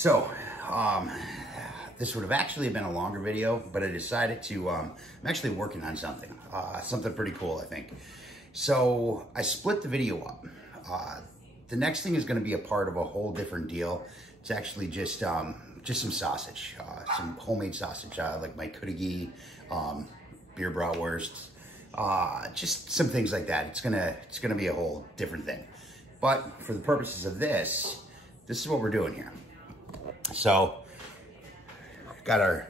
So, this would have actually been a longer video, but I decided to, I'm actually working on something, something pretty cool, I think. So I split the video up. The next thing is going to be a part of a whole different deal. It's actually just some sausage, some homemade sausage, like my kudigi, beer bratwurst, just some things like that. It's gonna be a whole different thing. But for the purposes of this is what we're doing here. So, got our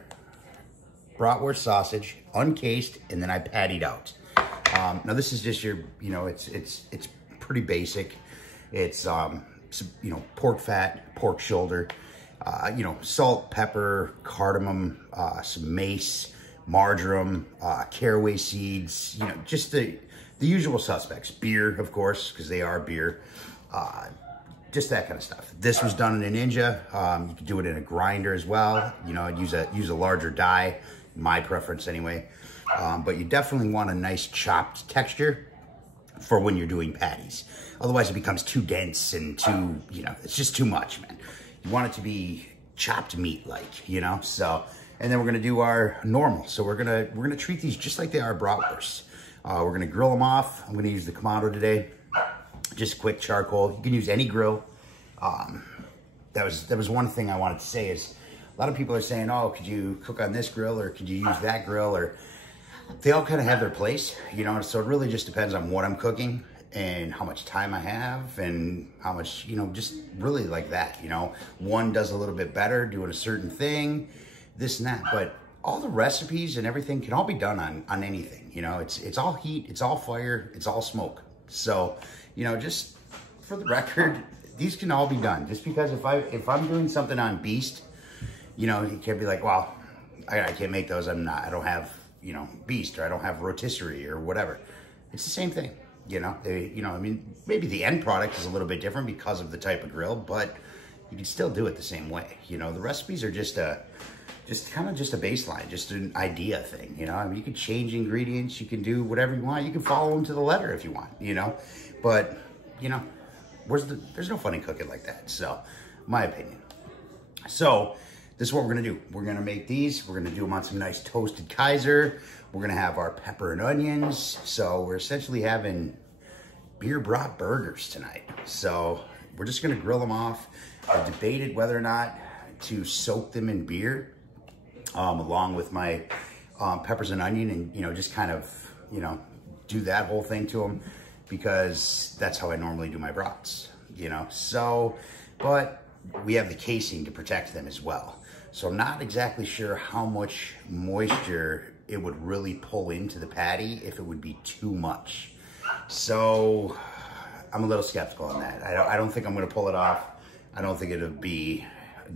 bratwurst sausage, uncased, and then I pattied out. Now this is just your, it's pretty basic. It's, pork fat, pork shoulder, salt, pepper, cardamom, some mace, marjoram, caraway seeds, just the usual suspects. Beer, of course, because they are beer. Just that kind of stuff. This was done in a Ninja. You could do it in a grinder as well. I'd use a larger die, my preference anyway. But you definitely want a nice chopped texture for when you're doing patties. Otherwise it becomes too dense and too, it's just too much, man. You want it to be chopped meat-like, So, and then we're gonna do our normal. So we're gonna treat these just like they are bratwursts. We're gonna grill them off. I'm gonna use the Kamado today. Just quick charcoal. You can use any grill. That was one thing I wanted to say is a lot of people are saying, oh, could you cook on this grill or could you use that grill? Or they all kind of have their place, so it really just depends on what I'm cooking and how much time I have and how much, just really like that, One does a little bit better doing a certain thing, this and that, but all the recipes and everything can all be done on anything, it's all heat, it's all fire, it's all smoke. So, just for the record, these can all be done. Just because if I'm doing something on Beast, you can't be like, well, I can't make those. I don't have, Beast, or I don't have rotisserie or whatever. It's the same thing, maybe the end product is a little bit different because of the type of grill, but you can still do it the same way. The recipes are just kind of just a baseline, just an idea thing, you can change ingredients, you can do whatever you want, you can follow them to the letter if you want, but, there's no fun in cooking like that, so, my opinion. So, this is what we're gonna do. We're gonna make these, we're gonna do them on some nice toasted Kaiser, we're gonna have our pepper and onions, so we're essentially having beer brat burgers tonight. So, we're just gonna grill them off. I debated whether or not to soak them in beer, along with my peppers and onion, and just kind of do that whole thing to them, because that's how I normally do my brats, so, but we have the casing to protect them as well, so I'm not exactly sure how much moisture it would really pull into the patty, if it would be too much. So I'm a little skeptical on that. I don't think I'm gonna pull it off. I don't think it'll be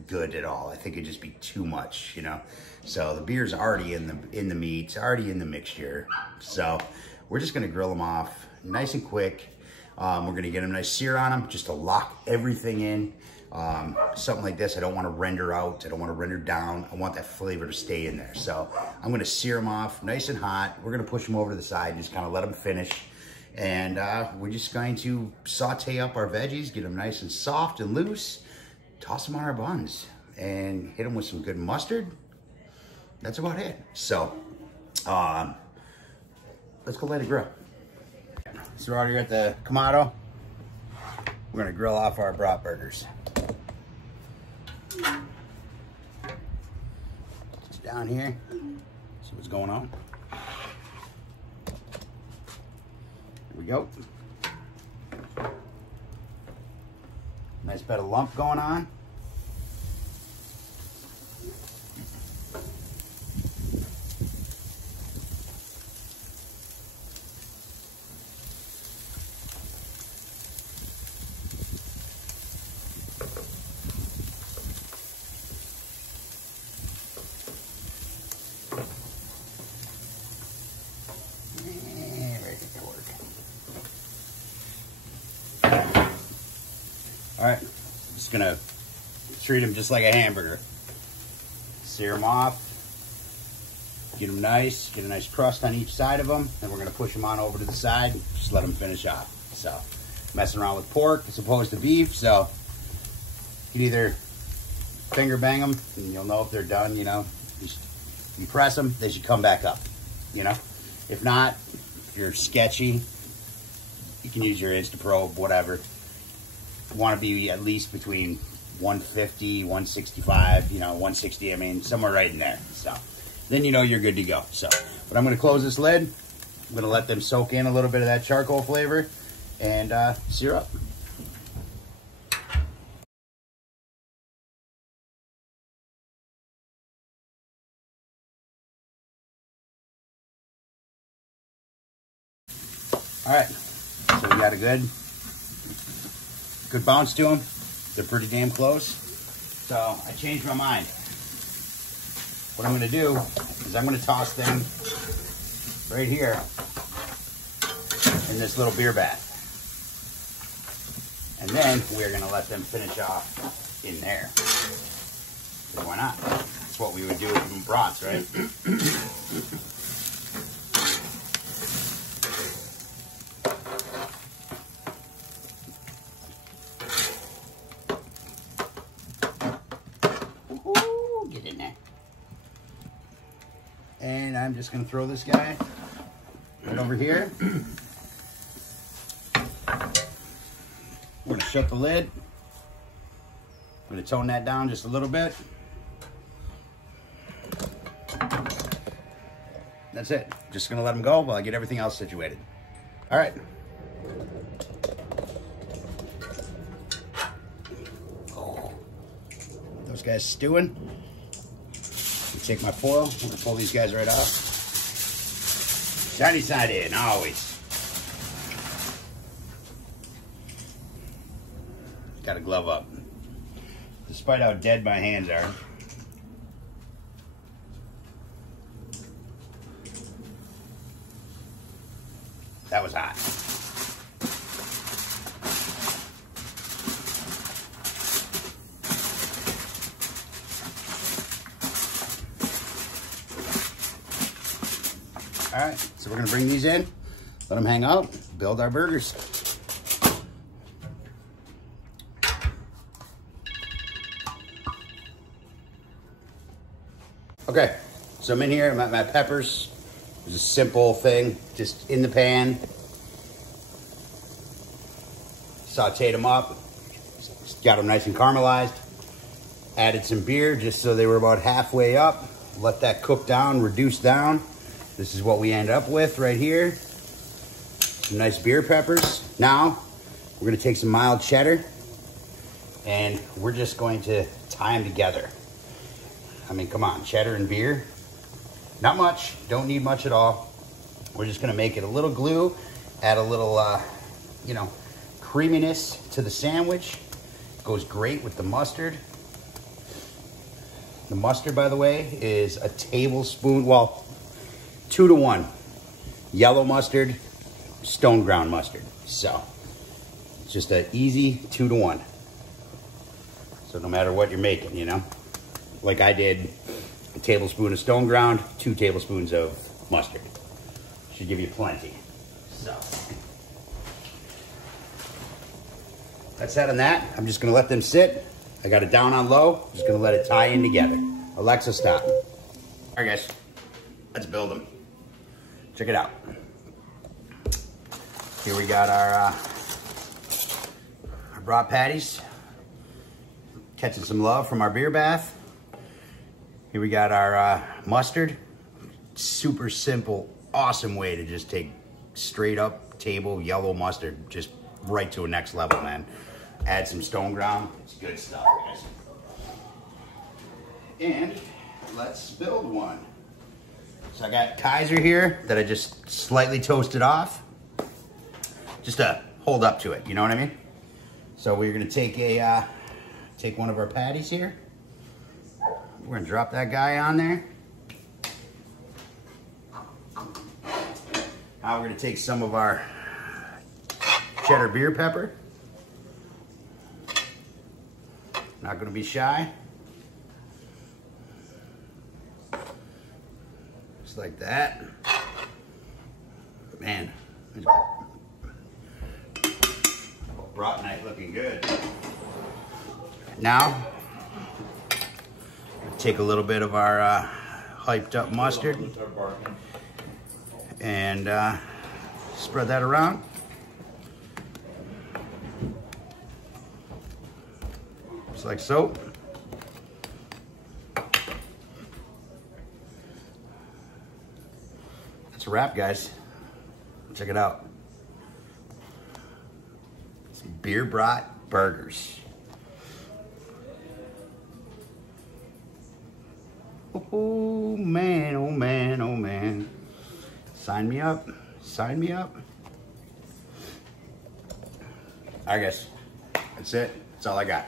good at all. I think it'd just be too much, So the beer's already in the meat, already in the mixture. So we're just gonna grill them off nice and quick. We're gonna get a nice sear on them just to lock everything in. Something like this, I don't wanna render out, I don't wanna render down. I want that flavor to stay in there. So I'm gonna sear them off nice and hot. We're gonna push them over to the side and just kind of let them finish. And we're just going to saute up our veggies, get them nice and soft and loose, toss them on our buns, and hit them with some good mustard. That's about it. So, let's go let it grill. So we're out here at the Kamado. We're gonna grill off our brat burgers. Just down here, see what's going on. Here we go. Nice bit of lump going on. All right, I'm just gonna treat them just like a hamburger. Sear them off, get them nice, get a nice crust on each side of them, then we're gonna push them on over to the side, just let them finish off. So, messing around with pork as opposed to beef, so you can either finger bang them, and you'll know if they're done, you know. You press them, they should come back up, you know. If not, if you're sketchy, you can use your Instaprobe, whatever. You want to be at least between 150, 165, you know, 160, I mean, somewhere right in there. So then you know you're good to go. So, but I'm going to close this lid. I'm going to let them soak in a little bit of that charcoal flavor and sear up. All right, so we got a good bounce to them. They're pretty damn close. So I changed my mind. What I'm gonna do is I'm gonna toss them right here in this little beer bath. And then we're gonna let them finish off in there. Because why not? That's what we would do with brats, right? Get in there. And I'm just gonna throw this guy right over here. We're gonna shut the lid. I'm gonna tone that down just a little bit. That's it. Just gonna let them go while I get everything else situated. All right. Those guys stewing. Take my foil, I'm gonna pull these guys right off. Shiny side in, always. Got a glove up. Despite how dead my hands are. That was hot. All right, so we're gonna bring these in, let them hang out, build our burgers. Okay, so I'm in here, my peppers. It's a simple thing, just in the pan. Sauteed them up, got them nice and caramelized. Added some beer just so they were about halfway up. Let that cook down, reduce down. This is what we end up with right here. Some nice beer peppers. Now, we're gonna take some mild cheddar and we're just going to tie them together. I mean, come on, cheddar and beer. Not much, don't need much at all. We're just gonna make it a little glue, add a little, you know, creaminess to the sandwich. Goes great with the mustard. The mustard, by the way, is a tablespoon, well, 2 to 1. Yellow mustard, stone ground mustard. So, it's just an easy 2 to 1. So no matter what you're making, you know. Like I did, a tablespoon of stone ground, 2 tablespoons of mustard. Should give you plenty. So, that's that on that. I'm just gonna let them sit. I got it down on low. Just gonna let it tie in together. Alexa, stop. All right, guys, let's build them. Check it out. Here we got our brat patties. Catching some love from our beer bath. Here we got our mustard. Super simple, awesome way to just take straight up table yellow mustard, just right to a next level, man. Add some stone ground. It's good stuff, guys. And let's build one. So I got Kaiser here that I just slightly toasted off, just to hold up to it, you know what I mean? So we're gonna take take one of our patties here. We're gonna drop that guy on there. Now we're gonna take some of our cheddar beer pepper. Not gonna be shy. Just like that. Man, brat night looking good. Now, take a little bit of our hyped up mustard and spread that around. Just like so. That's a wrap, guys. Check it out. Some beer brat burgers. Oh man, oh man, oh man. Sign me up. Sign me up. All right, guys. That's it. That's all I got.